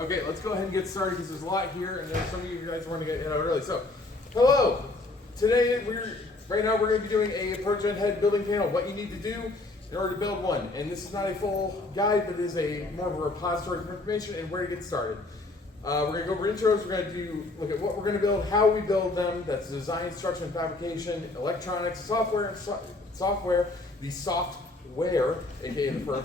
Okay, let's go ahead and get started because there's a lot here, and then some of you guys want to get out early. So, hello. Today right now we're going to be doing a Protogen head building panel. What you need to do in order to build one, and this is not a full guide, but it is more of a repository for information and where to get started. We're going to go over intros. We're going to look at what we're going to build, how we build them. That's design, construction, and fabrication, electronics, software, the software, aka the firm.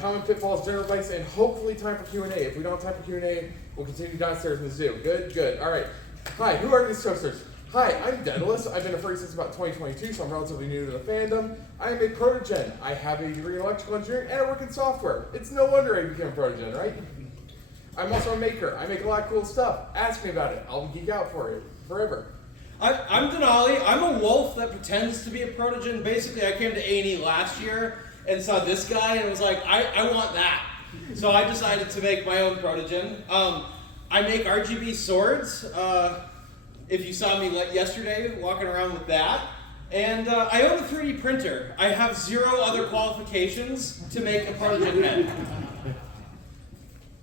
Common pitfalls, general advice, and hopefully time for Q&A. If we don't have time for Q&A, we'll continue downstairs in the zoo. Good. All right. Hi, who are these toasters? Hi, I'm Daedalus. I've been a furry since about 2022, so I'm relatively new to the fandom. I am a Protogen. I have a degree in electrical engineering, and I work in software. It's no wonder I became a Protogen, right? I'm also a maker. I make a lot of cool stuff. Ask me about it. I'll geek out for it forever. I'm Denali. I'm a wolf that pretends to be a Protogen. Basically, I came to ANE last year and saw this guy and was like, I want that. So I decided to make my own Protogen. I make RGB swords. If you saw me yesterday walking around with that. And I own a 3D printer. I have 0 other qualifications to make a Protogen head.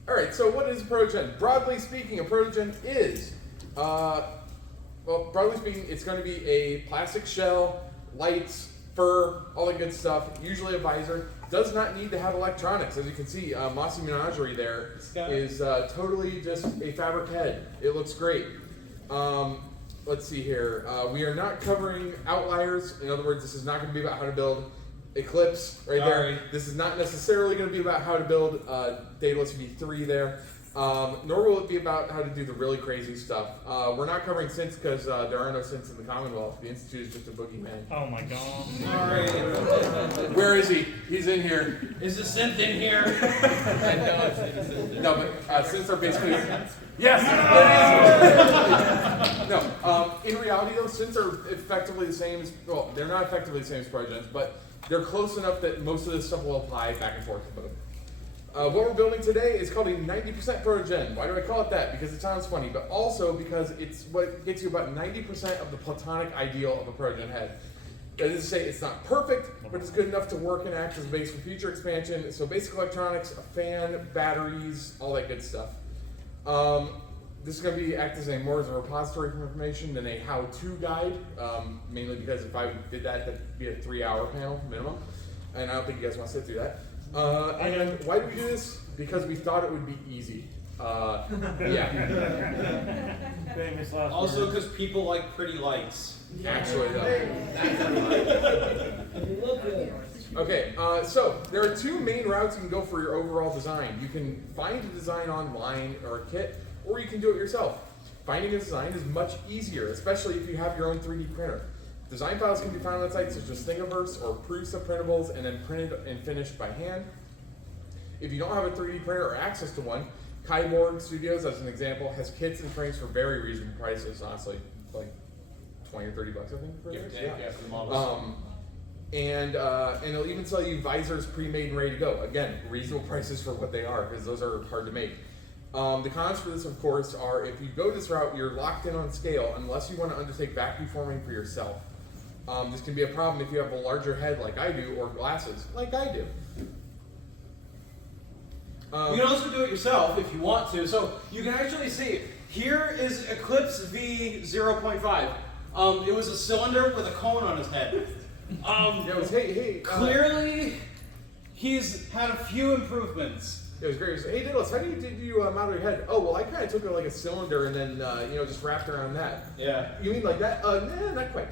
All right, so what is a Protogen? Broadly speaking, a Protogen is, broadly speaking, it's going to be a plastic shell, lights, fur, all that good stuff, usually a visor. Does not need to have electronics. As you can see, Mossy Menagerie there is totally just a fabric head. It looks great. Let's see here. We are not covering outliers. In other words, this is not going to be about how to build Eclipse there. This is not necessarily going to be about how to build Daedalus V3 there. Nor will it be about how to do the really crazy stuff. We're not covering synths because there are no synths in the Commonwealth. The Institute is just a boogeyman. Oh my god. Sorry. Where is he? He's in here. Is the synth in here? No, but synths are basically... Yes! No, in reality though, synths are effectively the same as... Well, they're not effectively the same as Protogens, but they're close enough that most of this stuff will apply back and forth to both. What we're building today is called a 90% Protogen. Why do I call it that? Because it sounds funny, but also because it's what gets you about 90% of the platonic ideal of a Protogen head. That is to say, it's not perfect, but it's good enough to work and act as a base for future expansion. So basic electronics, a fan, batteries, all that good stuff. This is going to act as more as a repository for information than a how-to guide, mainly because if I did that, that'd be a 3-hour panel minimum, and I don't think you guys want to sit through that. And why do we do this? Because we thought it would be easy. Yeah. Famous last Also because people like pretty lights. Actually, though. Okay, so there are 2 main routes you can go for your overall design. You can find a design online or a kit, or you can do it yourself. Finding a design is much easier, especially if you have your own 3D printer. Design files can be found on sites such as Thingiverse or proofs of printables and then printed and finished by hand. If you don't have a 3D printer or access to one, Kyborg Studios, as an example, has kits and frames for very reasonable prices, honestly, like 20 or 30 bucks, I think, for this. Yeah, for the models. And it'll even sell you visors pre-made and ready to go. Again, reasonable prices for what they are, because those are hard to make. The cons for this, of course, are if you go this route, you're locked in on scale unless you want to undertake vacuum forming for yourself. This can be a problem if you have a larger head like I do, or glasses like I do. You can also do it yourself if you want to. So you can actually see, here is Eclipse V0.5. It was a cylinder with a cone on his head. Clearly, he's had a few improvements. It was great. It was, hey, Daedalus, how did you mount your head? Oh, well, I kind of took it like a cylinder and then, just wrapped around that. Yeah. You mean like that? Nah, not quite.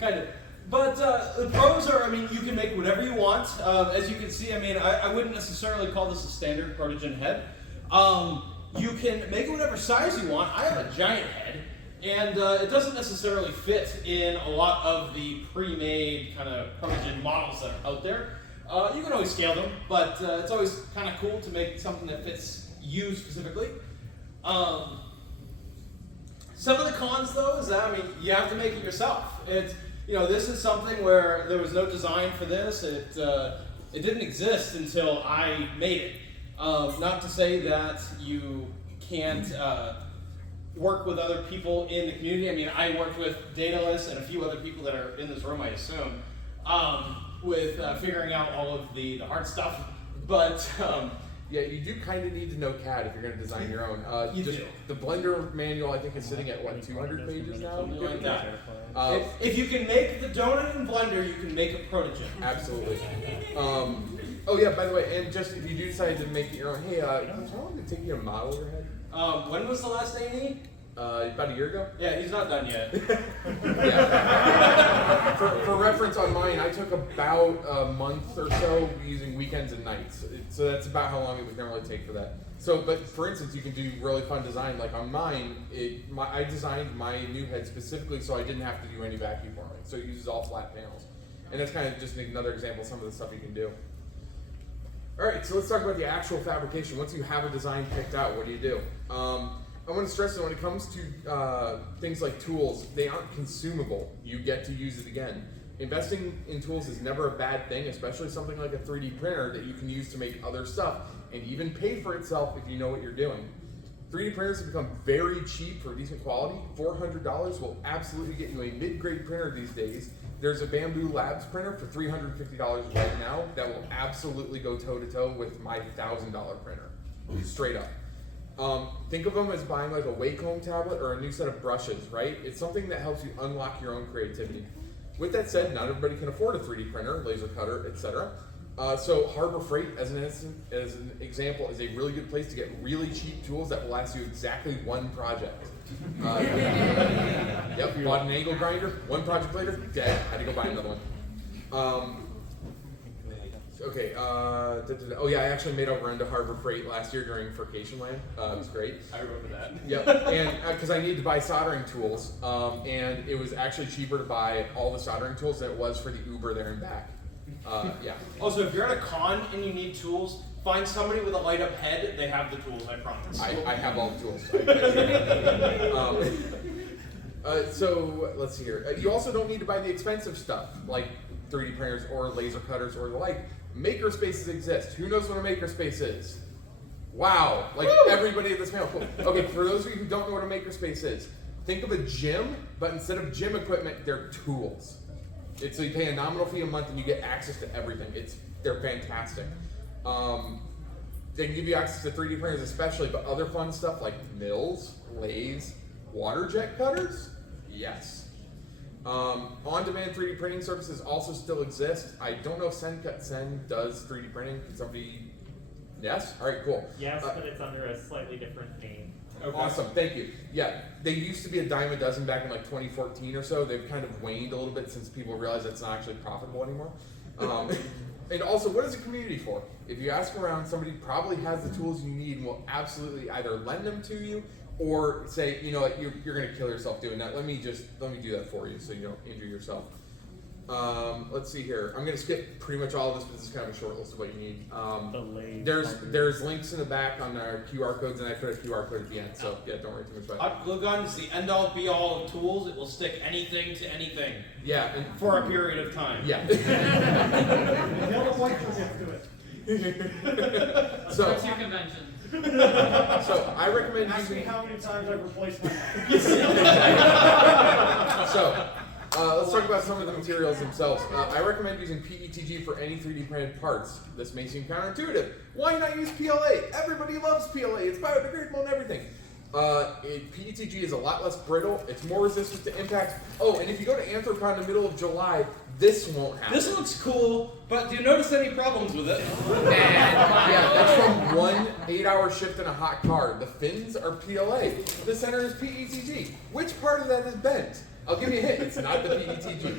Kind of. But the pros are, you can make whatever you want. As you can see, I wouldn't necessarily call this a standard Protogen head. You can make it whatever size you want. I have a giant head, and it doesn't necessarily fit in a lot of the pre-made kind of Protogen models that are out there. You can always scale them, but it's always kind of cool to make something that fits you specifically. Some of the cons, though, is that you have to make it yourself. This is something where there was no design for this. It didn't exist until I made it. Not to say that you can't work with other people in the community. I worked with Daedalus and a few other people that are in this room, I assume, with figuring out all of the hard stuff. But Yeah, you do kind of need to know CAD if you're going to design your own. You just do. The Blender manual, I think, is sitting at what, 200 pages now? Something like that. Uh, If you can make the donut in Blender, you can make a Protogen. Absolutely. Oh yeah, by the way, and just if you do decide to make it your own, hey, how long did it take you to model your head? When was the last ANE? About a year ago. Yeah, he's not done yet. Yeah. For reference on mine, I took about a month or so using weekends and nights. So that's about how long it would normally take for that. So, but for instance, you can do really fun design. Like on mine, I designed my new head specifically so I didn't have to do any vacuum forming. So it uses all flat panels. And that's kind of just another example of some of the stuff you can do. All right, so let's talk about the actual fabrication. Once you have a design picked out, what do? I want to stress that when it comes to things like tools, they aren't consumable. You get to use it again. Investing in tools is never a bad thing, especially something like a 3D printer that you can use to make other stuff and even pay for itself if you know what you're doing. 3D printers have become very cheap for decent quality. $400 will absolutely get you a mid-grade printer these days. There's a Bamboo Labs printer for $350 right now that will absolutely go toe-to-toe with my $1,000 printer, straight up. Think of them as buying like a Wacom tablet or a new set of brushes, right? It's something that helps you unlock your own creativity. With that said, not everybody can afford a 3D printer, laser cutter, etc. So Harbor Freight, as an example, is a really good place to get really cheap tools that will last you exactly one project. Yep, bought an angle grinder, one project later, dead, had to go buy another one. Okay, oh yeah, I actually made a run to Harbor Freight last year during Vacation Land. It was great. I remember that. Yep, and because I needed to buy soldering tools, and it was actually cheaper to buy all the soldering tools than it was for the Uber there and back. Yeah. Also, if you're at a con and you need tools, find somebody with a light up head. They have the tools, I promise. I have all the tools. So let's see here. You also don't need to buy the expensive stuff like 3D printers or laser cutters or the like. Makerspaces exist. Who knows what a makerspace is? Wow, like everybody at this panel. Cool. Okay, for those of you who don't know what a makerspace is, think of a gym, but instead of gym equipment, they're tools. So you pay a nominal fee a month and you get access to everything. They're fantastic. They can give you access to 3D printers especially, but other fun stuff like mills, lathes, water jet cutters, yes. On-demand 3D printing services also still exist. I don't know if Sen does 3D printing. Can somebody? Yes? All right, cool. Yes, but it's under a slightly different name. Okay. Awesome, thank you. Yeah, they used to be a dime a dozen back in like 2014 or so. They've kind of waned a little bit since people realized it's not actually profitable anymore. And also, what is a community for? If you ask around, somebody probably has the tools you need and will absolutely either lend them to you or say, you know what, you're going to kill yourself doing that. Let me do that for you so you don't injure yourself. Let's see here. I'm going to skip pretty much all of this, but this is kind of a short list of what you need. There's links in the back on our QR codes, and I put a QR code at the end, so yeah, don't worry too much about it. Hot glue gun is the end all be all of tools. It will stick anything to anything. Yeah. And, for a period of time. yeah. Yellow white to it. So, What's your convention? so I recommend Ask me using. how many times I've replaced my So, let's talk about some of the materials themselves. I recommend using PETG for any 3D printed parts. This may seem counterintuitive. Why not use PLA? Everybody loves PLA. It's biodegradable and everything. PETG is a lot less brittle. It's more resistant to impact. Oh, and if you go to Anthropon in the middle of July, this won't happen. This looks cool, but do you notice any problems with it? Yeah, that's from one 8-hour shift in a hot car. The fins are PLA. The center is PETG. Which part of that is bent? I'll give you a hint. It's not the PETG.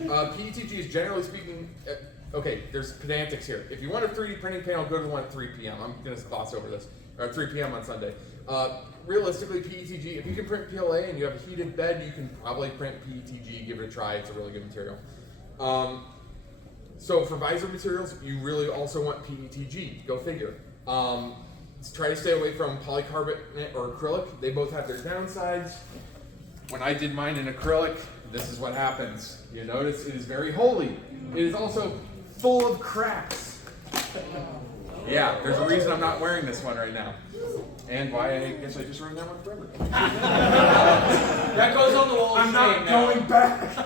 PETG is generally speaking. Okay, there's pedantics here. If you want a 3D printing panel, go to the one at 3 p.m. I'm going to gloss over this. Or 3 p.m. on Sunday. Realistically, PETG, if you can print PLA and you have a heated bed, you can probably print PETG. Give it a try. It's a really good material. So for visor materials, you really also want PETG. Go figure. Try to stay away from polycarbonate or acrylic. They both have their downsides. When I did mine in acrylic, this is what happens. You notice it is very holy. It is also full of cracks. Yeah, there's a reason I'm not wearing this one right now. And why I guess I just ruined that one forever. That goes on the wall. I'm not going back.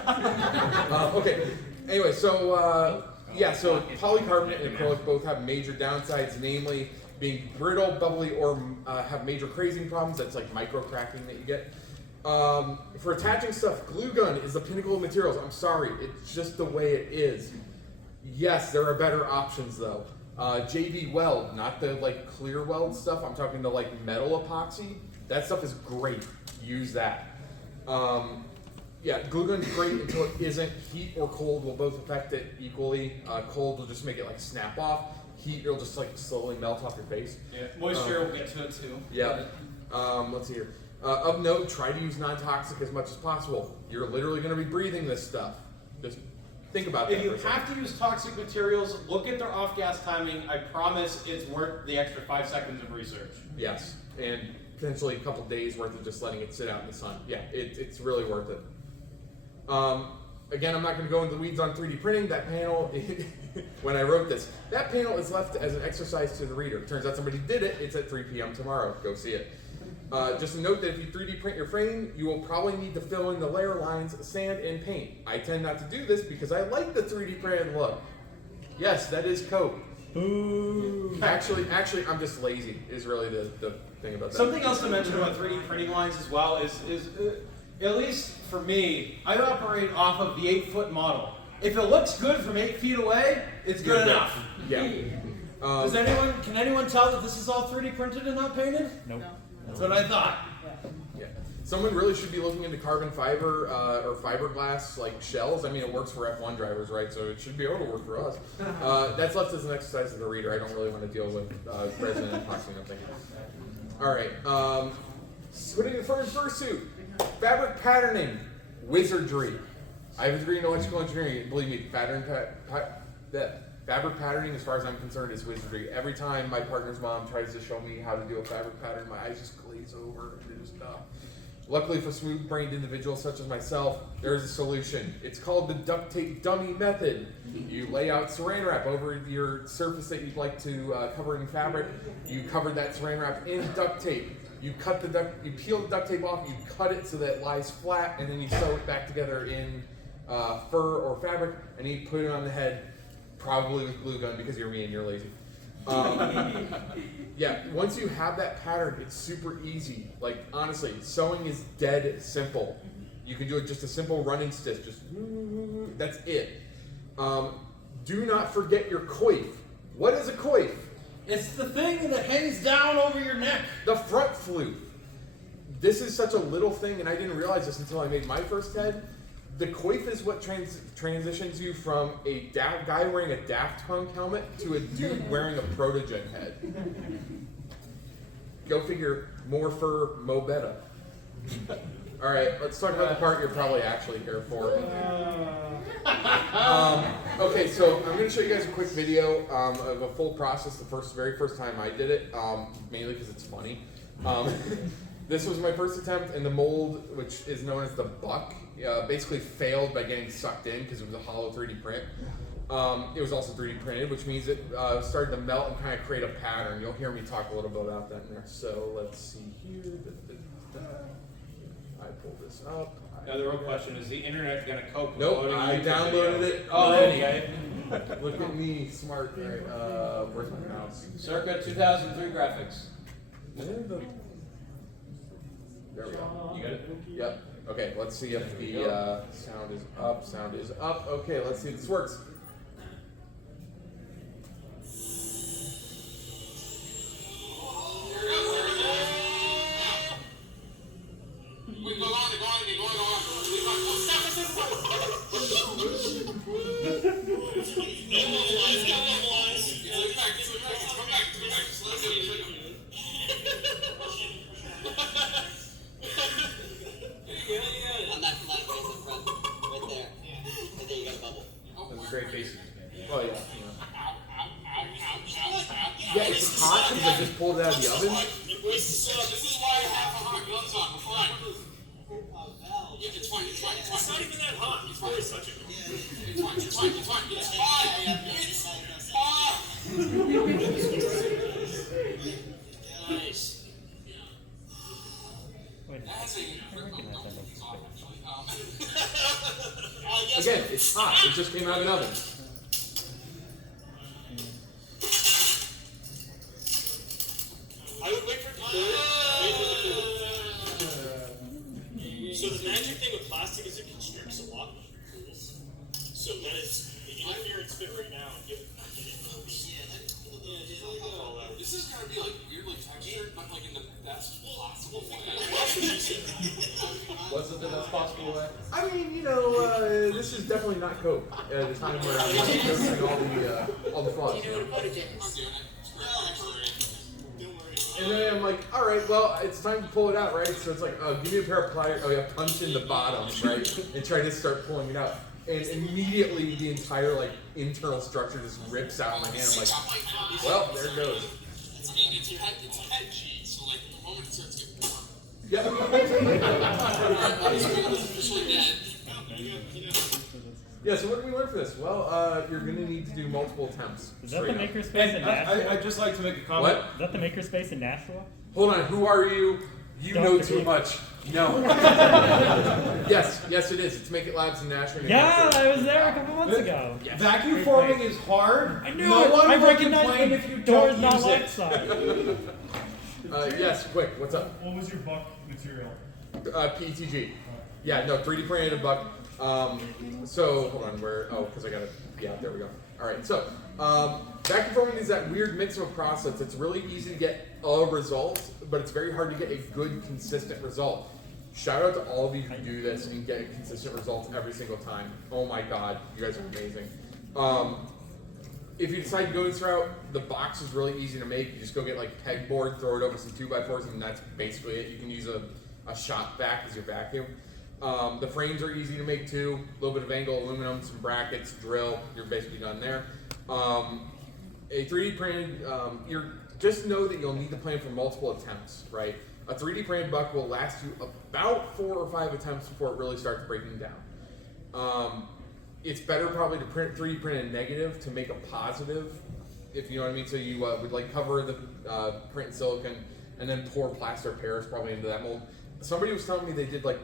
Okay. Anyway, so yeah, so polycarbonate and acrylic both have major downsides. Namely, being brittle, bubbly, or have major crazing problems. That's like micro cracking that you get. For attaching stuff, glue gun is the pinnacle of materials. I'm sorry, it's just the way it is. Yes, there are better options though. JV weld, not the like clear weld stuff. I'm talking the like metal epoxy. That stuff is great. Use that. Yeah, glue gun's great until it isn't. Heat or cold will both affect it equally. Cold will just make it like snap off. Heat, it'll just like slowly melt off your face. Yeah, moisture will get to it too. Yeah. Let's see here. Of note, try to use non-toxic as much as possible. You're literally going to be breathing this stuff. Just think about that. If you have to use toxic materials, look at their off-gas timing. I promise it's worth the extra 5 seconds of research. Yes, and potentially a couple days worth of just letting it sit out in the sun. Yeah, it's really worth it. Again, I'm not going to go into the weeds on 3D printing. That panel, when I wrote this, that panel is left as an exercise to the reader. Turns out somebody did it. It's at 3 p.m. tomorrow. Go see it. Just a note that if you 3D print your frame, you will probably need to fill in the layer lines, sand, and paint. I tend not to do this because I like the 3D printed look. Yes, that is coat. Ooh. Actually, I'm just lazy. Is really the thing about that. Something else to mention about 3D printing lines as well is at least for me, I operate off of the 8-foot model. If it looks good from 8 feet away, it's good enough. Yeah. Can anyone tell that this is all 3D printed and not painted? Nope. That's what I thought. Yeah. Someone really should be looking into carbon fiber or fiberglass like shells. I mean, it works for F1 drivers, right? So it should be able to work for us. That's left as an exercise to the reader. I don't really want to deal with resin and epoxy, I'm thinking. All right. Putting the fursuit. Fabric patterning. Wizardry. I have a degree in electrical engineering. Believe me, fabric patterning, as far as I'm concerned, is wizardry. Every time my partner's mom tries to show me how to do a fabric pattern, my eyes just glaze over and they just stop. Luckily for smooth-brained individuals such as myself, there's a solution. It's called the duct tape dummy method. You lay out saran wrap over your surface that you'd like to cover in fabric. You cover that saran wrap in duct tape. You peel the duct tape off, you cut it so that it lies flat, and then you sew it back together in fur or fabric, and you put it on the head. Probably with glue gun because you're me and you're lazy. Yeah, once you have that pattern, it's super easy. Like, honestly, sewing is dead simple. You can do it just a simple running stitch, just that's it. Do not forget your coif. What is a coif? It's the thing that hangs down over your neck. The front flute. This is such a little thing, and I didn't realize this until I made my first head. The coif is what transitions you from a guy wearing a Daft Punk helmet to a dude wearing a Protogen head. Go figure, more fur, mo better. All right, let's talk about the part you're probably actually here for. Okay, so I'm going to show you guys a quick video of a full process the very first time I did it, mainly because it's funny. This was my first attempt, and the mold, which is known as the buck, basically failed by getting sucked in because it was a hollow 3D print. It was also 3D printed, which means it started to melt and kind of create a pattern. You'll hear me talk a little bit about that in there. So let's see here. I pull this up. Now the real question is the internet going to cope with Nope, loading I YouTube downloaded video? it already. Okay. Look at me, smart. All right, where's my mouse? Circa 2003 graphics. There we go. You got it? Yep. Okay, let's see if the sound is up. Sound is up. Okay, let's see if this works. Great faces. Oh yeah. Yeah, it's hot because I just pulled it out of the oven. This is why you have the hot gloves on before I. Yeah, it's fine. It's not even that hot. It's really such a. It's fine. Nice. Again, it's hot. It just came out of an oven. So the magic thing with plastic is it constricts a lot of pools. So that is the interference fit right now. This is gonna be like weirdly textured, but like in the best possible way. What's the best possible way? I mean, you know, this is definitely not Coke at a time where I'm noticing all the flaws. I'm doing it. And then I'm like, all right, well, it's time to pull it out, right? So it's like, give me a pair of pliers. Oh, yeah, punch in the bottom, right? And try to start pulling it out. And immediately the entire like internal structure just rips out in my hand. I'm like, well, there it goes. It's a head cheese, so like the moment it starts getting warm. Yeah. It's officially dead. Yeah, so what did we learn for this? Well, you're going to need to do multiple attempts. Is that the straight up. makerspace in Nashville? I'd just like to make a comment. What? Is that the makerspace in Nashville? Hold on, who are you? You Don't know forget. too much. No. Yes, it is. It's Make It Labs in Nashville. Yeah, I was there a couple months ago. Vacuum Great forming place. is hard. I knew no it. one I will recognized complain the if you door's don't not use left it. side. Yes, quick, what's up? What was your buck material? PETG. Yeah, no, 3D printed a buck. So, hold on, because I got it. Yeah, there we go. All right, so vacuum forming is that weird mix of a process. It's really easy to get a result, but it's very hard to get a good, consistent result. Shout out to all of you who do this and get consistent results every single time. Oh my God, you guys are amazing. If you decide to go this route, the box is really easy to make. You just go get like pegboard, throw it over some 2x4s, and that's basically it. You can use a shop vac as your vacuum. The frames are easy to make too. A little bit of angle aluminum, some brackets, drill. You're basically done there. A 3D printed, just know that you'll need to plan for multiple attempts, right? A 3D printed buck will last you about 4 or 5 attempts before it really starts breaking down. It's better probably to 3D print a negative to make a positive, if you know what I mean. So you would like cover the print in silicon and then pour plaster of Paris probably into that mold. Somebody was telling me they did like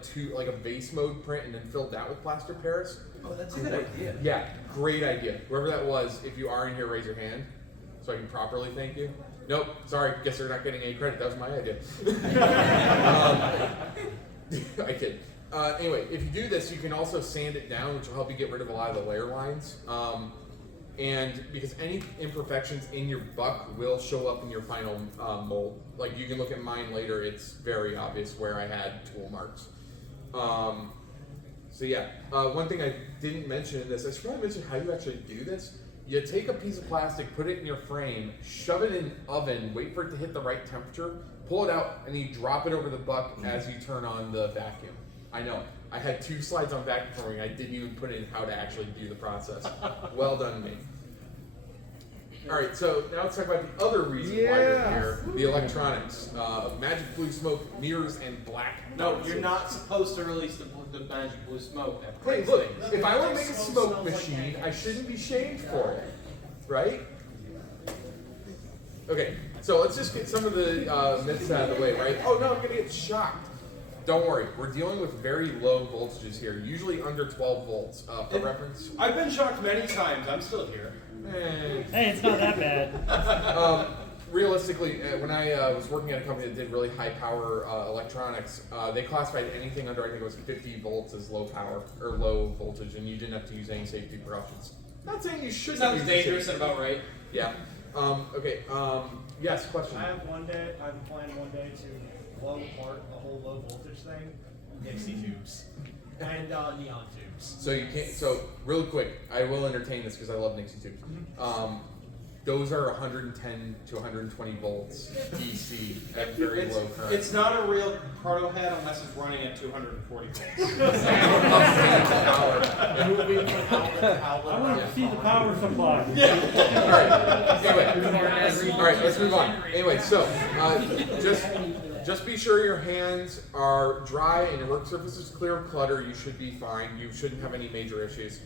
a base mode print and then filled that with plaster of Paris. Oh, that's a good idea. Yeah, great idea. Whoever that was, if you are in here, raise your hand so I can properly thank you. Nope, sorry, guess they're not getting any credit. That was my idea. I kid. Anyway, if you do this, you can also sand it down, which will help you get rid of a lot of the layer lines. And because any imperfections in your buck will show up in your final mold. Like you can look at mine later, it's very obvious where I had tool marks. So yeah, one thing I didn't mention in this, I should probably mention how you actually do this. You take a piece of plastic, put it in your frame, shove it in an oven, wait for it to hit the right temperature, pull it out, and then you drop it over the buck as you turn on the vacuum. I know, I had 2 slides on vacuum forming, I didn't even put in how to actually do the process. Well done, me. Alright, so now let's talk about the other reason why you're here, the electronics. Magic blue smoke, mirrors, and black. No, you're not supposed to release the magic blue smoke. Hey, look, if I want to make a smoke machine, I shouldn't be shamed for it, right? Okay, so let's just get some of the myths out of the way, right? Oh no, I'm gonna get shocked. Don't worry, we're dealing with very low voltages here, usually under 12 volts. For reference, I've been shocked many times. I'm still here. Hey, it's not that bad. Realistically, when I was working at a company that did really high power electronics, they classified anything under, I think it was 50 volts as low power or low voltage, and you didn't have to use any safety precautions. Not saying you shouldn't. Sounds use dangerous safety. and about right. Yeah. Okay. Yes. Question. I have one day, I'm planning one day to blow apart a whole low voltage thing, Nixie tubes, and neon tubes. So you can't. So real quick, I will entertain this because I love Nixie tubes. Those are 110 to 120 volts DC at very low current. It's not a real proto head unless it's running at 240 volts. I want to see the power supply. All right. Anyway. All right. Let's move on. Anyway, so just be sure your hands are dry and your work surface is clear of clutter. You should be fine. You shouldn't have any major issues.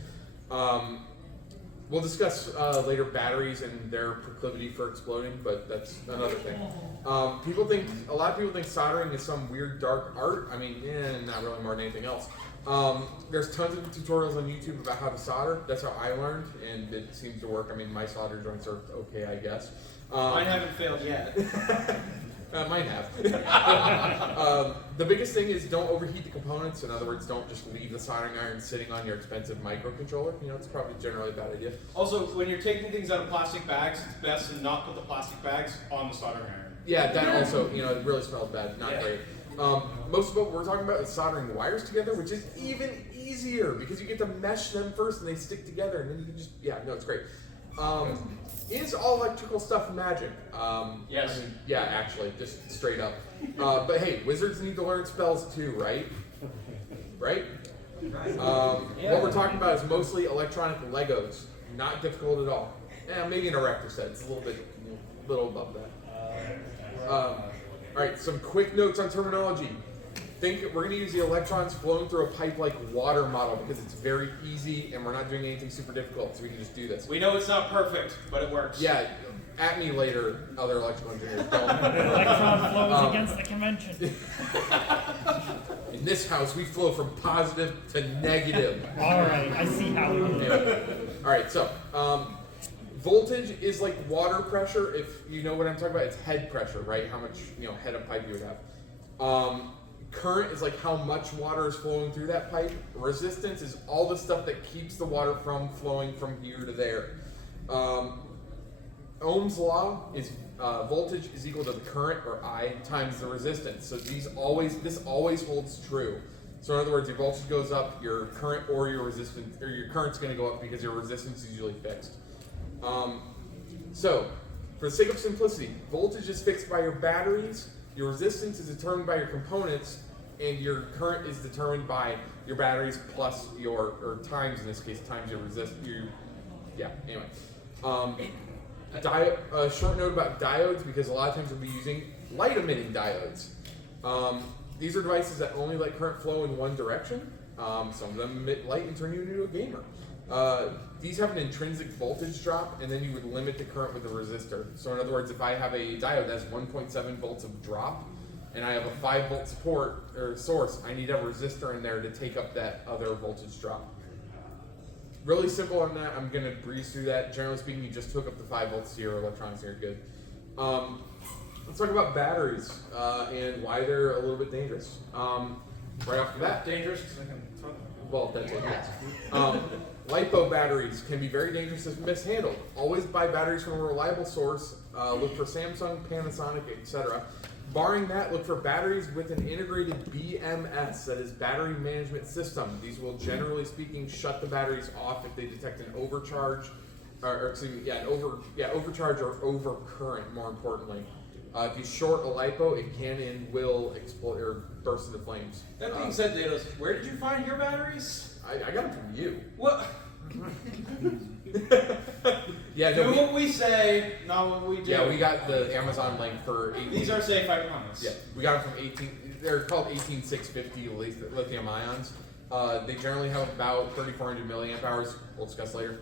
We'll discuss later batteries and their proclivity for exploding, but that's another thing. A lot of people think soldering is some weird dark art. I mean, not really more than anything else. There's tons of tutorials on YouTube about how to solder. That's how I learned, and it seems to work. I mean, my solder joints are okay, I guess. Mine haven't failed yet. Might have. The biggest thing is don't overheat the components. In other words, don't just leave the soldering iron sitting on your expensive microcontroller. You know, it's probably generally a bad idea. Also, when you're taking things out of plastic bags, it's best to not put the plastic bags on the soldering iron. Yeah, that also, you know, it really smells bad. Not great. Most of what we're talking about is soldering wires together, which is even easier because you get to mesh them first and they stick together, and then you can just, it's great. Is all electrical stuff magic? Yes. I mean, yeah, actually, just straight up. But hey, wizards need to learn spells too, right? Right? What we're talking about is mostly electronic Legos. Not difficult at all. Maybe an erector set. It's a little above that. All right, some quick notes on terminology. We're going to use the electrons flowing through a pipe like water model because it's very easy and we're not doing anything super difficult, so we can just do this. We know it's not perfect, but it works. Yeah, at me later, other electrical engineers. Don't. Electron flows against the convention. In this house, we flow from positive to negative. All right, I see how we do it. All right, so voltage is like water pressure. If you know what I'm talking about, it's head pressure, right? How much head of pipe you would have. Current is like how much water is flowing through that pipe. Resistance is all the stuff that keeps the water from flowing from here to there. Ohm's law is voltage is equal to the current, or I, times the resistance. So this always holds true. So in other words, your voltage goes up, your current or your resistance, or your current's going to go up because your resistance is usually fixed. So for the sake of simplicity, voltage is fixed by your batteries. Your resistance is determined by your components, and your current is determined by your batteries plus or times, in this case, times your resistance. Anyway. A short note about diodes, because a lot of times we'll be using light-emitting diodes. These are devices that only let current flow in one direction. Some of them emit light and turn you into a gamer. These have an intrinsic voltage drop, and then you would limit the current with a resistor. So in other words, if I have a diode that has 1.7 volts of drop, and I have a 5 volt support or source, I need to have a resistor in there to take up that other voltage drop. Really simple on that. I'm going to breeze through that. Generally speaking, you just hook up the 5 volts to your electronics and you're good. Let's talk about batteries and why they're a little bit dangerous. Right off the bat. Dangerous because I can throw them. Well, that's it. Yes. LiPo batteries can be very dangerous if mishandled. Always buy batteries from a reliable source. Look for Samsung, Panasonic, etc. Barring that, look for batteries with an integrated BMS, that is battery management system. These will, generally speaking, shut the batteries off if they detect an overcharge, overcharge or overcurrent. More importantly, if you short a LiPo, it can and will explode or burst into flames. That being said, Daedalus, where did you find your batteries? I got them from you. What? Do what we say, not what we do. Yeah, we got the Amazon link for 18. These are safe, I promise. Yeah, we got them from they're called 18650 lithium ions. They generally have about 3,400 milliamp hours. We'll discuss later.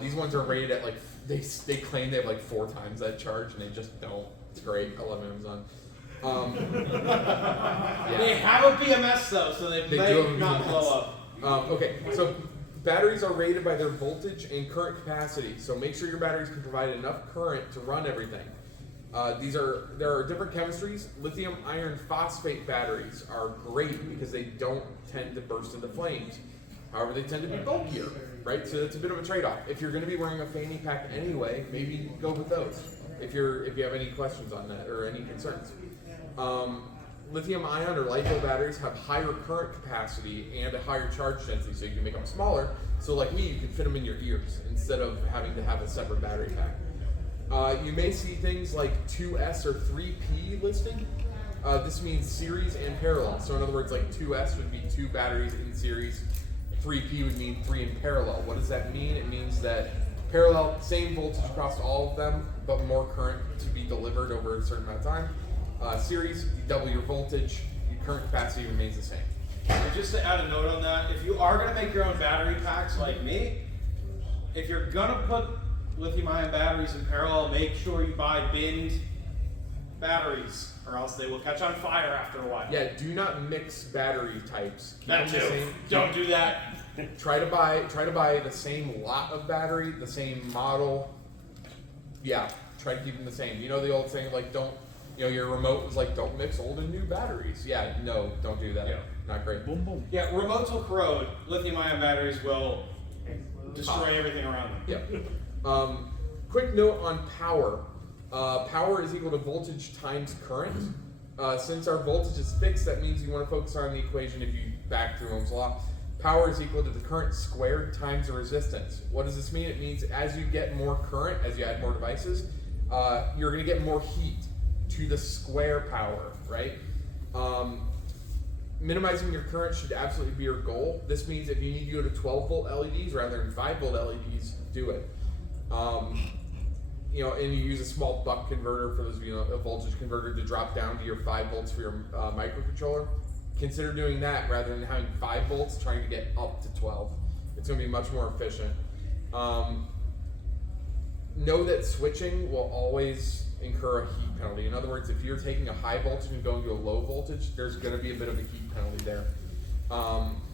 These ones are rated at they claim they have 4 times that charge, and they just don't. It's great. I love Amazon. They have a BMS though, so they may not blow up. Okay, so batteries are rated by their voltage and current capacity. So make sure your batteries can provide enough current to run everything. There are different chemistries. Lithium iron phosphate batteries are great because they don't tend to burst into flames. However, they tend to be bulkier, right? So that's a bit of a trade-off. If you're going to be wearing a fanny pack anyway, maybe go with those. If you have any questions on that or any concerns. Lithium ion or LiPo batteries have higher current capacity and a higher charge density, so you can make them smaller. So like me, you can fit them in your ears instead of having to have a separate battery pack. You may see things like 2S or 3P listed. This means series and parallel. So in other words, like 2S would be 2 batteries in series. 3P would mean 3 in parallel. What does that mean? It means that parallel, same voltage across all of them, but more current to be delivered over a certain amount of time. Series, you double your voltage, your current capacity remains the same. And just to add a note on that, if you are going to make your own battery packs like me, if you're going to put lithium-ion batteries in parallel, make sure you buy binned batteries, or else they will catch on fire after a while. Yeah, do not mix battery types. Keep That them the too. same. Don't do that. Try to buy the same lot of battery, the same model. Yeah, try to keep them the same. You know the old saying, like, don't You know, your remote was like, don't mix old and new batteries. Yeah, no, don't do that. Yeah. Not great. Boom, boom. Yeah, remotes will corrode. Lithium-ion batteries will destroy everything around them. Yeah. Quick note on power. Power is equal to voltage times current. Since our voltage is fixed, that means you want to focus on the equation if you back through Ohm's law. Power is equal to the current squared times the resistance. What does this mean? It means as you get more current, as you add more devices, you're going to get more heat to the square power, right? Minimizing your current should absolutely be your goal. This means if you need to go to 12 volt LEDs rather than 5 volt LEDs, do it. You know, and you use a small buck converter for those, you know, a voltage converter to drop down to your 5 volts for your microcontroller. Consider doing that rather than having 5 volts trying to get up to 12. It's going to be much more efficient. Know that switching will always incur a heat penalty. In other words, if you're taking a high voltage and going to a low voltage, there's going to be a bit of a heat penalty there.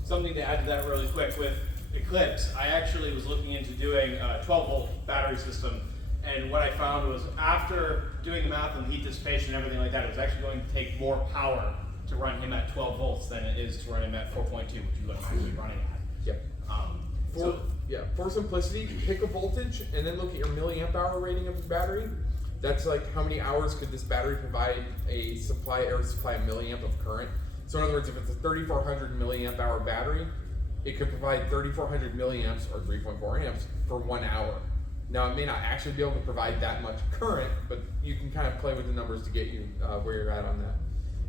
Something to add to that really quick with Eclipse, I actually was looking into doing a 12 volt battery system, and what I found was after doing the math on heat dissipation and everything like that, it was actually going to take more power to run him at 12 volts than it is to run him at 4.2, which you would actually running at. Yep. For simplicity, pick a voltage and then look at your milliamp hour rating of the battery. That's like how many hours could this battery provide a supply a milliamp of current. So in other words, if it's a 3400 milliamp hour battery, it could provide 3400 milliamps or 3.4 amps for 1 hour. Now it may not actually be able to provide that much current, but you can kind of play with the numbers to get you where you're at on that.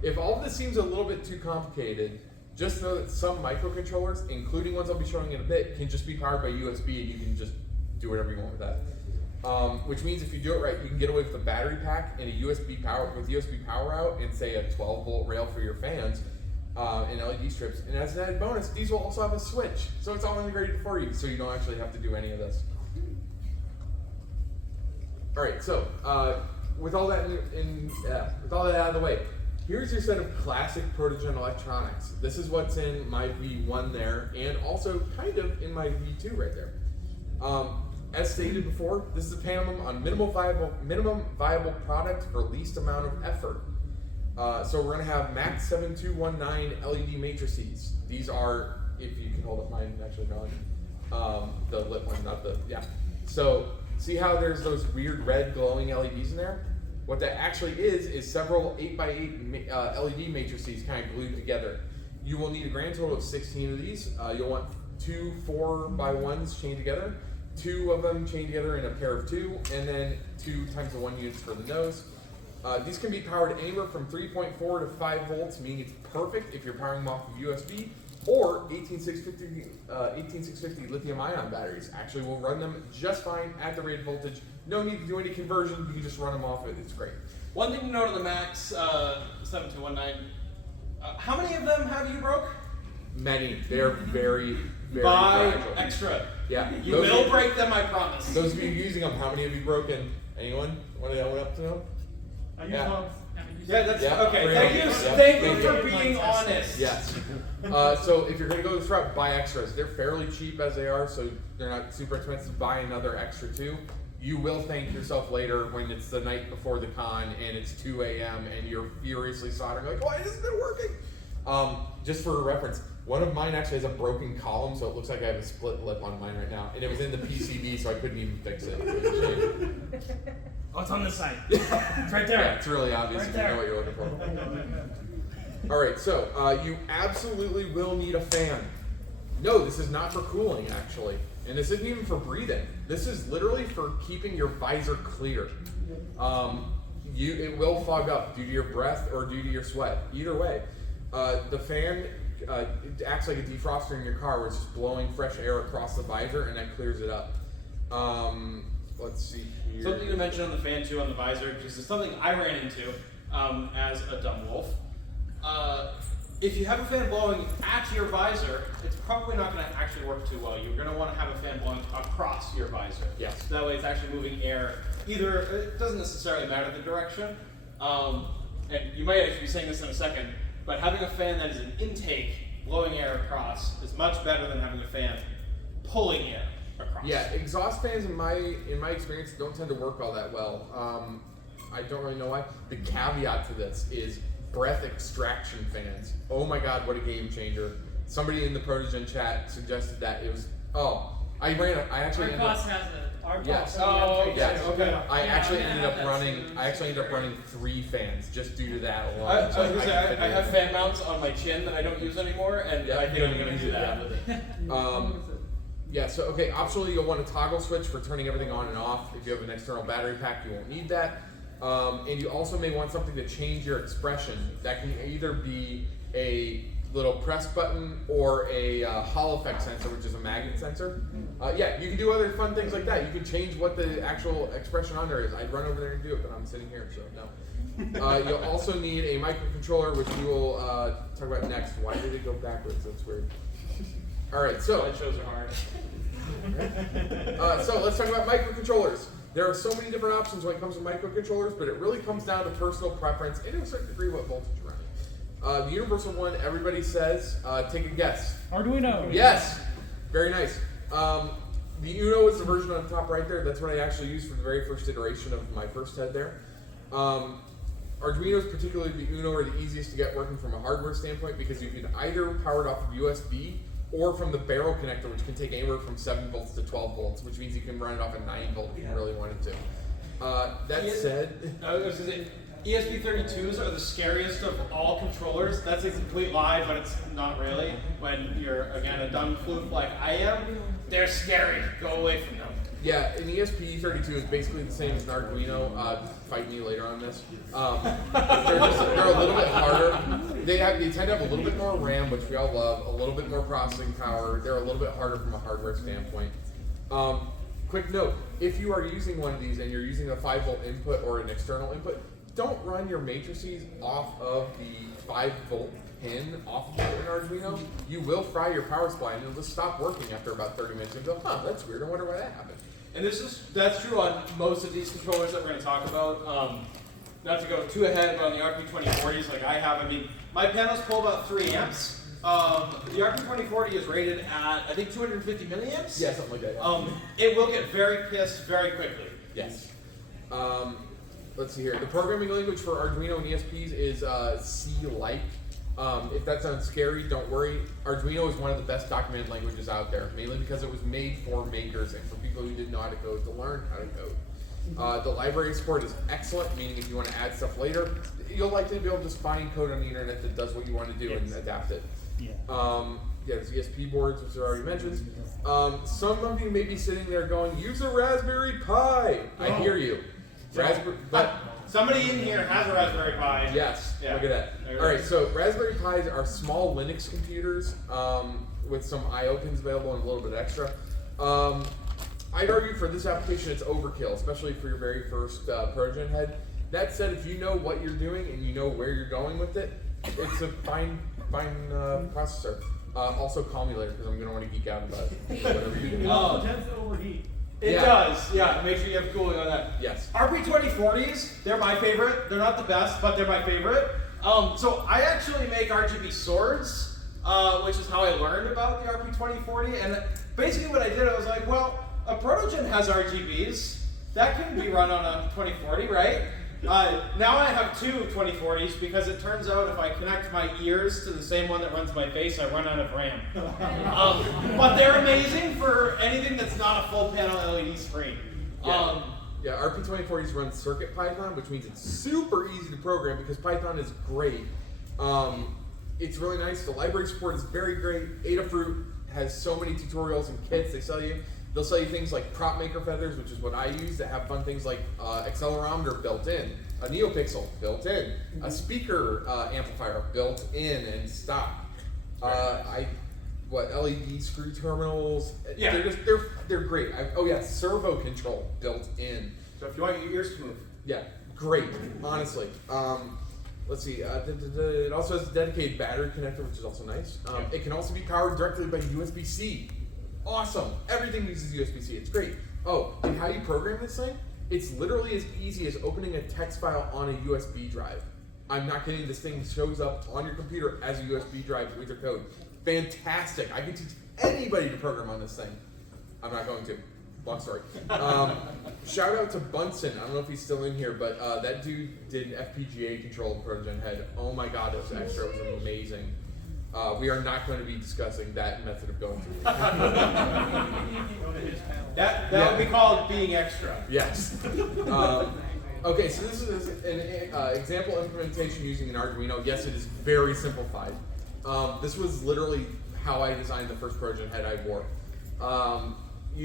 If all of this seems a little bit too complicated, just know that some microcontrollers, including ones I'll be showing in a bit, can just be powered by USB and you can just do whatever you want with that. Which means if you do it right, you can get away with a battery pack and a USB power out and say a 12 volt rail for your fans and LED strips. And as an added bonus, these will also have a switch, so it's all integrated for you, so you don't actually have to do any of this. All right, so with all that out of the way, here's your set of classic Protogen electronics. This is what's in my V1 there, and also kind of in my V2 right there. As stated before, this is a panel on minimum viable product for least amount of effort. So we're going to have Max 7219 LED matrices. These are, if you can hold up mine, actually, no, the lit one, not the, yeah. So see how there's those weird red glowing LEDs in there? What that actually is several 8x8 LED matrices kind of glued together. You will need a grand total of 16 of these. You'll want 2 4x1s chained together, 2 of them chained together in a pair of 2, and then 2 times the 1 units for the nose. These can be powered anywhere from 3.4 to 5 volts, meaning it's perfect if you're powering them off of USB, or 18650 lithium-ion batteries. Actually, will run them just fine at the rated voltage. No need to do any conversion. You can just run them off it. It's great. One thing to note on the Max 7219, how many of them have you broke? Many. They're very, very Buy fragile. extra. Yeah. You will break them, I promise. Those of you using them, how many have you broken? Anyone? Want to up to know? I use Yeah. one. Yeah, that's Yeah, okay. pretty Thank you. much. Yeah. Thank you Thank for you. being honest. Yes. So if you're going to go this route, buy extras. They're fairly cheap as they are, so they're not super expensive. Buy another extra 2. You will thank yourself later when it's the night before the con and it's 2 a.m. and you're furiously soldering, like, why isn't it working? Just for reference, one of mine actually has a broken column, so it looks like I have a split lip on mine right now. And it was in the PCB, so I couldn't even fix it. It was a shame. Oh, it's on this side. It's right there. Yeah, it's really obvious Right if you know there. what you're looking for. All right, so you absolutely will need a fan. No, this is not for cooling, actually. And this isn't even for breathing. This is literally for keeping your visor clear. It will fog up due to your breath or due to your sweat. Either way, the fan it acts like a defroster in your car where it's just blowing fresh air across the visor and that clears it up. Let's see here. Something to mention on the fan too, on the visor, because it's something I ran into as a dumb wolf. If you have a fan blowing at your visor, it's probably not going to actually work too well. You're going to want to have a fan blowing across your visor. Yes. So that way it's actually moving air. Either, it doesn't necessarily matter the direction, and you might actually be saying this in a second, but having a fan that is an intake blowing air across is much better than having a fan pulling air across. Yeah, exhaust fans in my experience don't tend to work all that well. I don't really know why. The caveat to this is breath extraction fans. Oh my god, what a game changer. Somebody in the Protogen chat suggested that. It was, I actually ended up, has it. yes. Yes. Okay. I actually ended up running 3 fans just due to that alone. I have fan mounts on my chin that I don't use anymore, and Yeah, I think I'm going to do that with it. Yeah, so okay, optionally you'll want a toggle switch for turning everything on and off. If you have an external battery pack, you won't need that. And you also may want something to change your expression. That can either be a little press button or a Hall effect sensor, which is a magnet sensor. Yeah, you can do other fun things like that. You can change what the actual expression on there is. I'd run over there and do it, but I'm sitting here, so no. You'll also need a microcontroller, which we will talk about next. Why did it go backwards? That's weird. All right, so Slideshows are hard. so let's talk about microcontrollers. There are so many different options when it comes to microcontrollers, but it really comes down to personal preference and to a certain degree what voltage you're running. The universal one, everybody says, take a guess. Arduino. Yes, very nice. The Uno is the version on the top right there. That's what I actually used for the very first iteration of my first head there. Arduinos, particularly the Uno, are the easiest to get working from a hardware standpoint because you can either power it off of USB or from the barrel connector, which can take anywhere from 7 volts to 12 volts, which means you can run it off at 9 volt if you really wanted to. That said, I was going to say, ESP32s are the scariest of all controllers. That's a complete lie, but it's not really. When you're, again, a dumb floof like I am, they're scary. Go away from them. yeah, an ESP32 is basically the same as an Arduino. Fight me later on this. They're a little bit harder. They tend to have a little bit more RAM, which we all love, a little bit more processing power. They're a little bit harder from a hardware standpoint. Quick note, if you are using one of these and you're using a 5 volt input or an external input, don't run your matrices off of the 5 volt pin off of an Arduino. You will fry your power supply and it'll just stop working after about 30 minutes and go, that's weird, I wonder why that happened. And that's true on most of these controllers that we're going to talk about. Not to go too ahead, but on the RP2040s like I have, I mean, my panels pull about 3 amps. The RP2040 is rated at, I think, 250 milliamps. Yeah, something like that. Yeah. It will get very pissed very quickly. Yes. Let's see here. The programming language for Arduino and ESPs is C-like. If that sounds scary, don't worry. Arduino is one of the best documented languages out there, mainly because it was made for makers and for people who didn't know how to code to learn how to code. The library support is excellent, meaning if you want to add stuff later, you'll likely be able to just find code on the internet that does what you want to do and adapt it. Yeah, there's ESP boards, which are already mentioned. Some of you may be sitting there going, use a Raspberry Pi. I hear you. But somebody in here has a Raspberry Pi. yes, Yeah. look at that. All right, so Raspberry Pis are small Linux computers with some I/O pins available and a little bit extra. I'd argue for this application it's overkill, especially for your very first Protogen head. That said, if you know what you're doing and you know where you're going with it, it's a fine processor. Also, call me later because I'm going to want to geek out about whatever you do. It tends to overheat. It does, yeah. Make sure you have cooling on that. Yes. RP2040s, they're my favorite. They're not the best, but they're my favorite. So I actually make RGB swords, which is how I learned about the RP2040. And basically what I did, I was like, well, a Protogen has RGBs. That can be run on a 2040, right? Now I have 2 2040s because it turns out if I connect my ears to the same one that runs my face, I run out of RAM. But they're amazing for anything that's not a full panel LED screen. Yeah. RP2040s run Circuit Python, which means it's super easy to program because Python is great. It's really nice. The library support is very great. Adafruit has so many tutorials and kits they sell you. They'll sell you things like prop maker feathers, which is what I use, that have fun things like accelerometer built in, a NeoPixel built in, a speaker amplifier built in and stock. LED screw terminals. Yeah. They're great. Servo control built in. So if you want your ears to move. Yeah, great. Honestly. Let's see. It also has a dedicated battery connector, which is also nice. It can also be powered directly by USB-C. Awesome. Everything uses USB-C. It's great. Oh, and how you program this thing? It's literally as easy as opening a text file on a USB drive. I'm not kidding. This thing shows up on your computer as a USB drive with your code. Fantastic. I can teach anybody to program on this thing. I'm not going to. long story. Shout out to Bunsen. I don't know if he's still in here, but that dude did an FPGA controlled Protogen head. Oh my god, it was extra. It was amazing. We are not going to be discussing that method of going through. That would be called being extra. Yes. Okay, so this is an example implementation using an Arduino. Yes, it is very simplified. This was literally how I designed the first Protogen head I wore. I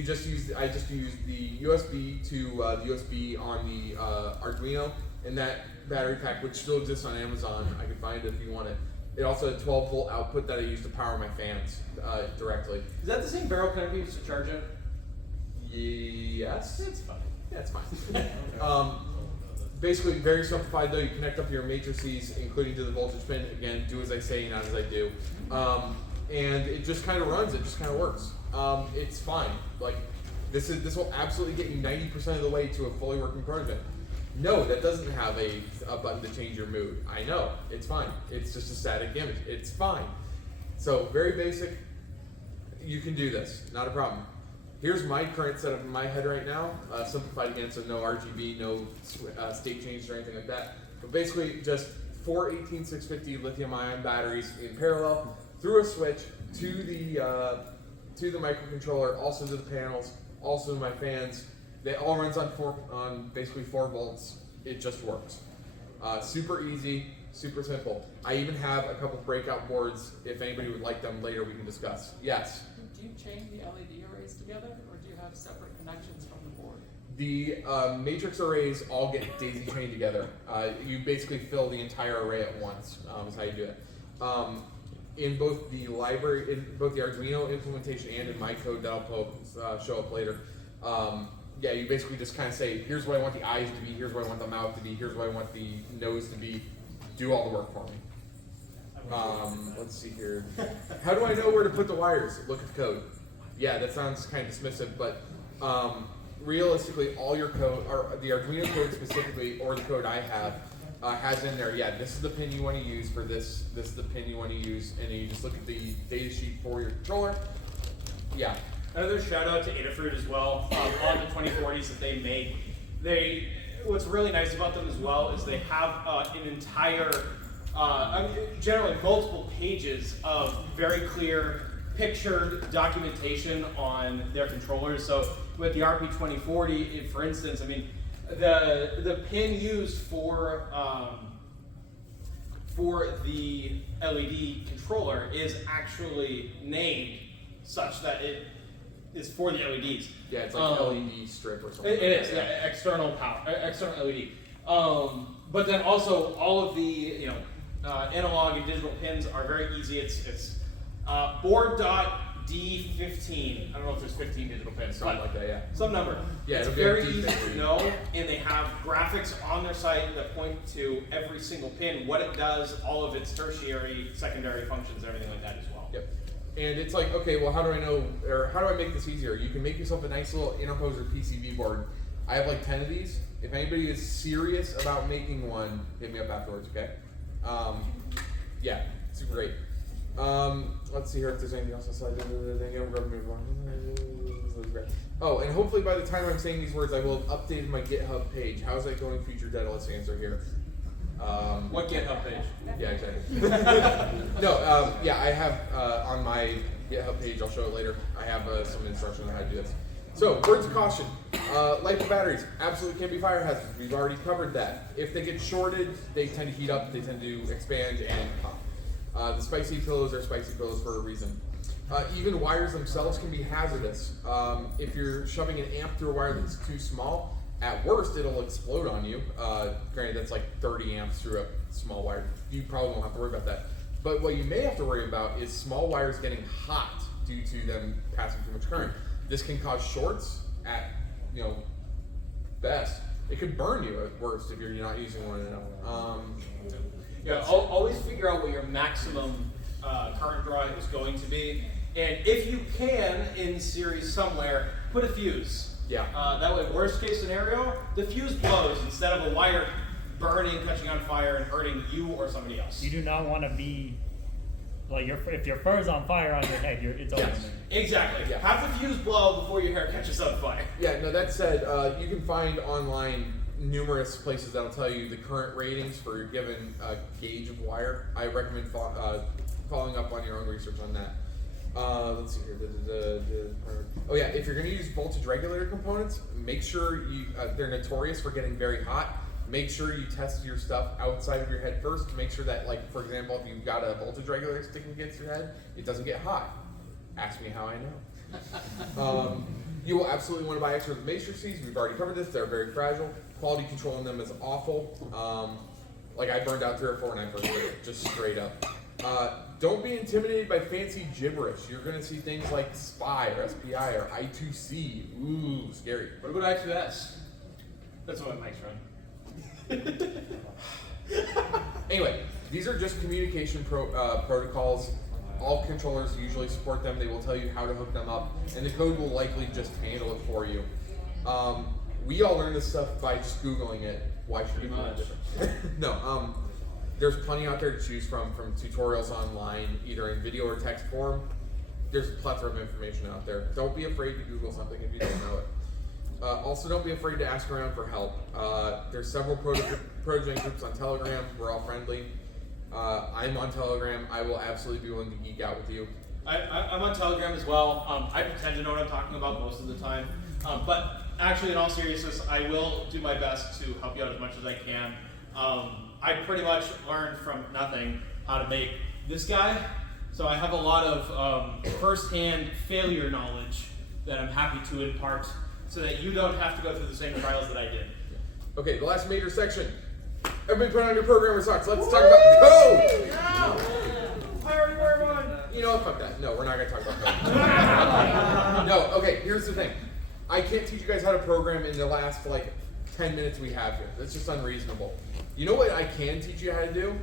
just used the USB to the USB on the Arduino, and that battery pack, which still exists on Amazon. I can find it if you want it. It also had 12-volt output that I used to power my fans directly. Is that the same barrel connector you used to charge it? Yes. It's fine. Yeah, it's fine. Basically, very simplified though. You connect up your matrices, including to the voltage pin. Again, do as I say, not as I do. And it just kind of runs. It just kind of works. It's fine. Like this will absolutely get you 90% of the way to a fully working Protogen. No, that doesn't have a button to change your mood. I know. It's fine. It's just a static image. It's fine. So very basic. You can do this. Not a problem. Here's my current setup in my head right now. Simplified again, so no RGB, no state changes or anything like that. But basically, just 4 18650 lithium-ion batteries in parallel through a switch to the microcontroller, also to the panels, also to my fans. It all runs on basically 4 volts. It just works. Super easy, super simple. I even have a couple breakout boards. If anybody would like them later, we can discuss. Yes. Do you chain the LED arrays together, or do you have separate connections from the board? The matrix arrays all get daisy chained together. You basically fill the entire array at once. Is how you do it. In both the library, in both the Arduino implementation and in my code that I'll show up later. Yeah, you basically just kind of say, here's what I want the eyes to be, here's what I want the mouth to be, here's what I want the nose to be. Do all the work for me. Let's see here. How do I know where to put the wires? Look at the code. Yeah, that sounds kind of dismissive, but realistically, all your code, or the Arduino code specifically, or the code I have, has in there, yeah, this is the pin you want to use for this, this is the pin you want to use, and then you just look at the data sheet for your controller. Yeah. Another shout out to Adafruit as well on the 2040s that they make. What's really nice about them as well is they have an entire, generally multiple pages of very clear pictured documentation on their controllers. So with the RP2040, for instance, I mean, the pin used for the LED controller is actually named such that it is for the LEDs. Yeah, it's like an LED strip or something. It is, yeah, external power, external LED. But then also all of the analog and digital pins are very easy. It's board.D15. I don't know if there's 15 digital pins. Something like that, yeah. Some number. Yeah, it's it'll be very like easy D15. to know, and they have graphics on their site that point to every single pin, what it does, all of its tertiary, secondary functions, everything like that as well. Yep. And it's like, okay, well, how do I know, or how do I make this easier? You can make yourself a nice little interposer PCB board. I have like 10 of these. If anybody is serious about making one, hit me up afterwards, okay? Yeah, it's great. Let's see here if there's anything else outside. Oh, and hopefully by the time I'm saying these words, I will have updated my GitHub page. How's that going, future Daedalus answer here? What GitHub page? Yeah, exactly. No, yeah, I have on my GitHub page, I'll show it later, I have some instructions on how to do this. So, words of caution. Light the batteries absolutely can be fire hazards. We've already covered that. If they get shorted, they tend to heat up, they tend to expand and pop. The spicy pillows are spicy pillows for a reason. Even wires themselves can be hazardous. If you're shoving an amp through a wire that's too small, at worst, it'll explode on you. Granted, that's like 30 amps through a small wire. You probably won't have to worry about that. But what you may have to worry about is small wires getting hot due to them passing too much current. This can cause shorts at, best. It could burn you at worst if you're not using one enough. Yeah, always figure out what your maximum current draw is going to be. And if you can, in series somewhere, put a fuse. Yeah. That way, worst case scenario, the fuse blows instead of a wire burning, catching on fire, and hurting you or somebody else. You do not want to be Like if your fur is on fire on your head, it's over. Yes. Exactly. Yeah. Have the fuse blow before your hair catches on fire. Yeah, no, that said, you can find online numerous places that'll tell you the current ratings for your given gauge of wire. I recommend following up on your own research on that. Let's see here. Oh yeah, if you're going to use voltage regulator components, make sure they're notorious for getting very hot. Make sure you test your stuff outside of your head first to make sure that, like, for example, if you've got a voltage regulator sticking against your head, it doesn't get hot. Ask me how I know. You will absolutely want to buy extra matrices. We've already covered this. They're very fragile. Quality control on them is awful. Like, I burned out 3 or 4 when I first did it, just straight up. Don't be intimidated by fancy gibberish. You're going to see things like SPI or SPI or I2C. Ooh, scary. What about I2S? That's what Mike's running. Anyway, these are just communication protocols. All controllers usually support them. They will tell you how to hook them up, and the code will likely just handle it for you. We all learn this stuff by just Googling it. Why should you do that different? No, there's plenty out there to choose from tutorials online, either in video or text form. There's a plethora of information out there. Don't be afraid to Google something if you don't know it. Also, don't be afraid to ask around for help. There's several Protogen groups on Telegram. We're all friendly. I'm on Telegram. I will absolutely be willing to geek out with you. I'm on Telegram as well. I pretend to know what I'm talking about most of the time. But actually, in all seriousness, I will do my best to help you out as much as I can. I pretty much learned from nothing how to make this guy. So I have a lot of first-hand failure knowledge that I'm happy to impart so that you don't have to go through the same trials that I did. Okay, the last major section. Everybody put on your programmer socks. Let's talk about code. I already wear one. You know what? Fuck that. No, we're not going to talk about code. No, okay, here's the thing. I can't teach you guys how to program in the last, 10 minutes we have here. That's just unreasonable. You know what I can teach you how to do?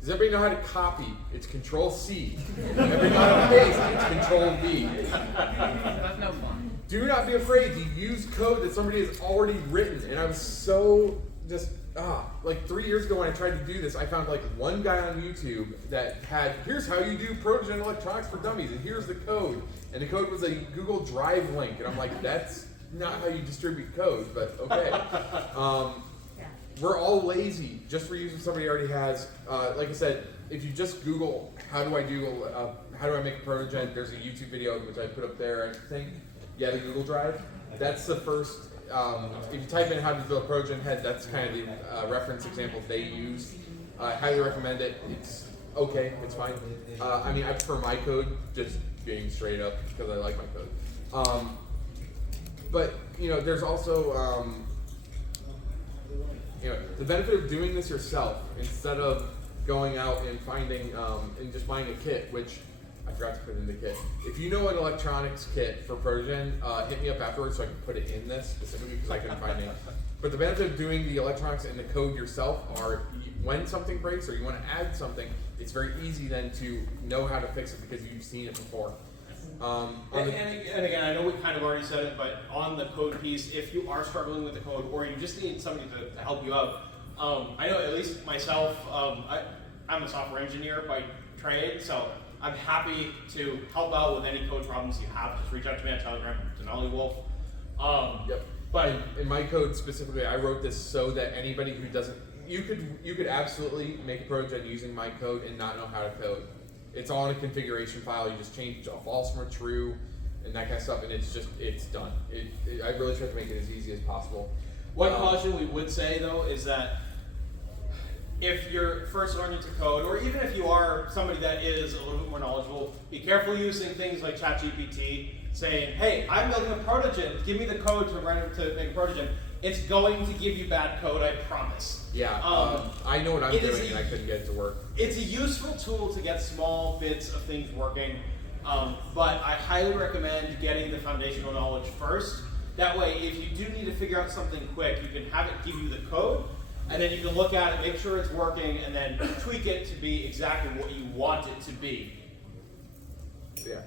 Does everybody know how to copy? It's Control-C. Everybody know how to paste? It's Control-V. That's no fun. Do not be afraid to use code that somebody has already written. And I was so just, 3 years ago when I tried to do this, I found one guy on YouTube that had, here's how you do Protogen electronics for dummies, and here's the code. And the code was a Google Drive link. And I'm like, that's not how you distribute code, but okay. We're all lazy just for using somebody already has. Like I said, if you just Google how do I make a Protogen, there's a YouTube video which I put up there, I think. Yeah, the Google Drive. That's the first. If you type in how to build a Protogen head, that's kind of the reference example they use. I highly recommend it. It's okay. It's fine. I prefer my code just being straight up because I like my code. But there's also the benefit of doing this yourself instead of going out and finding and just buying a kit, which I forgot to put in the kit. If you know an electronics kit for Protogen, hit me up afterwards so I can put it in this specifically because I couldn't find it. But the benefit of doing the electronics and the code yourself are when something breaks or you want to add something, it's very easy then to know how to fix it because you've seen it before. And again, I know we kind of already said it, but on the code piece, if you are struggling with the code or you just need somebody to help you out, I know at least myself, I'm a software engineer by trade, so I'm happy to help out with any code problems you have. Just reach out to me on Telegram, Denali Wolf. Yep. But in my code specifically, I wrote this so that anybody who doesn't, you could absolutely make a Protogen using my code and not know how to code. It's all in a configuration file. You just change a false from a true and that kind of stuff, and it's done. I really try to make it as easy as possible. One caution we would say though is that if you're first learning to code, or even if you are somebody that is a little bit more knowledgeable, be careful using things like ChatGPT, saying, hey, I'm building a Protogen, give me the code to make a Protogen. It's going to give you bad code, I promise. Yeah, I know what I'm doing and I couldn't get it to work. It's a useful tool to get small bits of things working, but I highly recommend getting the foundational knowledge first. That way, if you do need to figure out something quick, you can have it give you the code, and then you can look at it, make sure it's working, and then tweak it to be exactly what you want it to be. Yeah.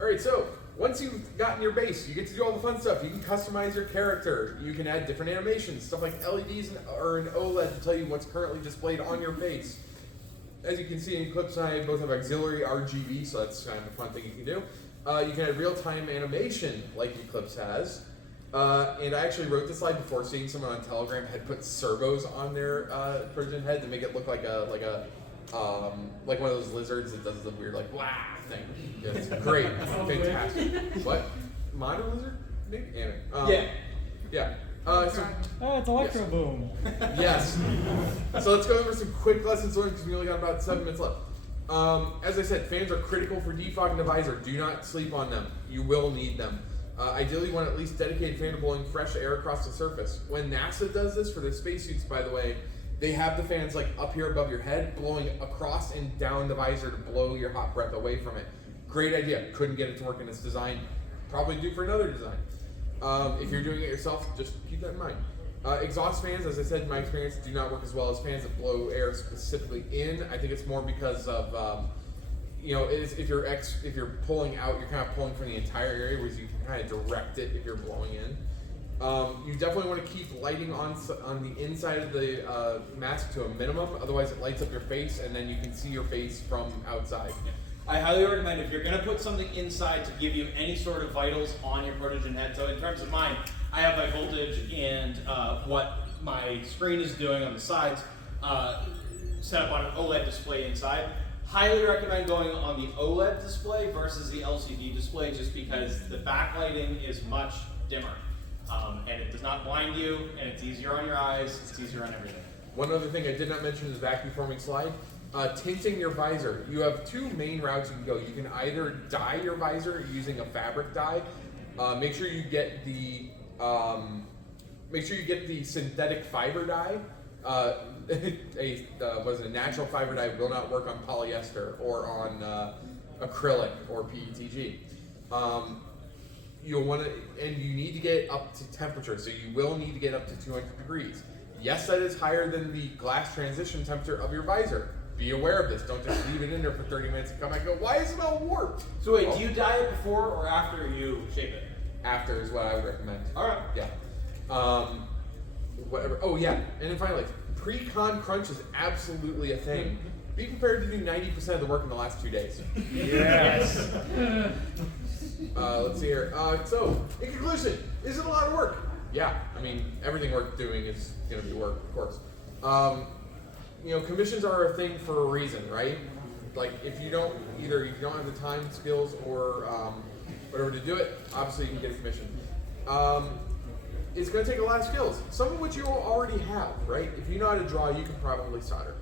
All right, so once you've gotten your base, you get to do all the fun stuff. You can customize your character. You can add different animations, stuff like LEDs or an OLED to tell you what's currently displayed on your face. as you can see in clip side, both have auxiliary RGB, so that's kind of a fun thing you can do. You can have real-time animation like Eclipse has. And I actually wrote this slide before seeing someone on Telegram had put servos on their Protogen head to make it look like like one of those lizards that does the weird like blah thing. Yeah, it's great, fantastic. What? Monitor lizard? Maybe? Yeah. Yeah. Oh, it's Electro Boom. Yes. So let's go over some quick lessons learned because we only got about 7 minutes left. As I said, fans are critical for defogging the visor. Do not sleep on them. You will need them. Ideally, you want at least dedicated fan to blowing fresh air across the surface. When NASA does this for their spacesuits, by the way, they have the fans like up here above your head, blowing across and down the visor to blow your hot breath away from it. Great idea. Couldn't get it to work in this design. Probably do for another design. If you're doing it yourself, just keep that in mind. Exhaust fans, as I said in my experience, do not work as well as fans that blow air specifically in. I think it's more because of if you're pulling out, you're kind of pulling from the entire area, whereas you can kind of direct it if you're blowing in. You definitely want to keep lighting on the inside of the mask to a minimum, otherwise it lights up your face and then you can see your face from outside. I highly recommend if you're going to put something inside to give you any sort of vitals on your Protogen head. So in terms of mine, I have my voltage and what my screen is doing on the sides set up on an OLED display inside. Highly recommend going on the OLED display versus the LCD display just because the backlighting is much dimmer. And it does not blind you, and it's easier on your eyes, it's easier on everything. One other thing I did not mention in the vacuum forming slide, tinting your visor. You have two main routes you can go. You can either dye your visor using a fabric dye. Make sure you get the synthetic fiber dye. A natural fiber dye will not work on polyester or on acrylic or PETG. You'll want to, and you need to get up to temperature, so you will need to get up to 200 degrees. Yes, that is higher than the glass transition temperature of your visor. Be aware of this. Don't just leave it in there for 30 minutes and come back and go, why is it all warped? So wait, do you dye it before or after you shape it? After is what I would recommend. All right. Yeah. Whatever. Oh yeah, and then finally, pre-con crunch is absolutely a thing. Be prepared to do 90% of the work in the last 2 days. Yes. Let's see here. So, in conclusion, is it a lot of work? Yeah. I mean, everything we're doing is going to be work, of course. Commissions are a thing for a reason, right? Like, if you don't have the time, skills, or whatever to do it, obviously you can get a commission. It's going to take a lot of skills, some of which you already have, right? If you know how to draw, you can probably solder.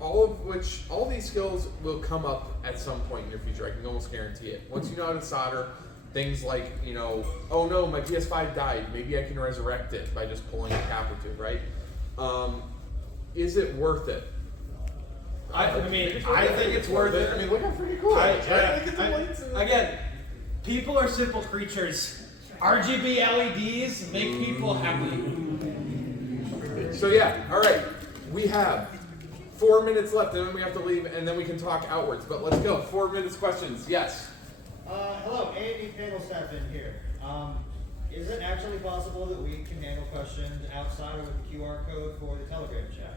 All these skills will come up at some point in your future. I can almost guarantee it. Once you know how to solder, things like, oh no, my PS5 died. Maybe I can resurrect it by just pulling a cap or two, right? Is it worth it? I think it's worth it. I mean, look how freaking cool it is, right? Look at the lights and Again, people are simple creatures. RGB LEDs make people happy. So yeah, all right. We have 4 minutes left, and then we have to leave, and then we can talk outwards. But let's go. 4 minutes questions. Yes. Hello, ANE panel staff in here. Is it actually possible that we can handle questions outside of the QR code for the Telegram chat?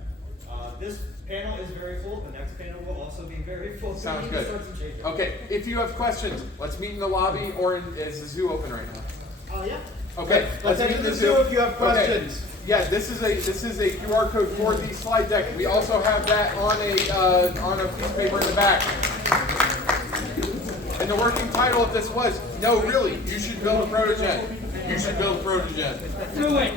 This panel is very full. The next panel will also be very full. So Sounds we need good. to sort some changes. Okay, if you have questions, let's meet in the lobby, or is the zoo open right now? Yeah. Okay, Let's meet enter in the zoo if you have questions. Okay. Yeah, this is a QR code for the slide deck. We also have that on a piece of paper in the back. And the working title of this was, no, really, you should build a Protogen. You should build Protogen. Do it.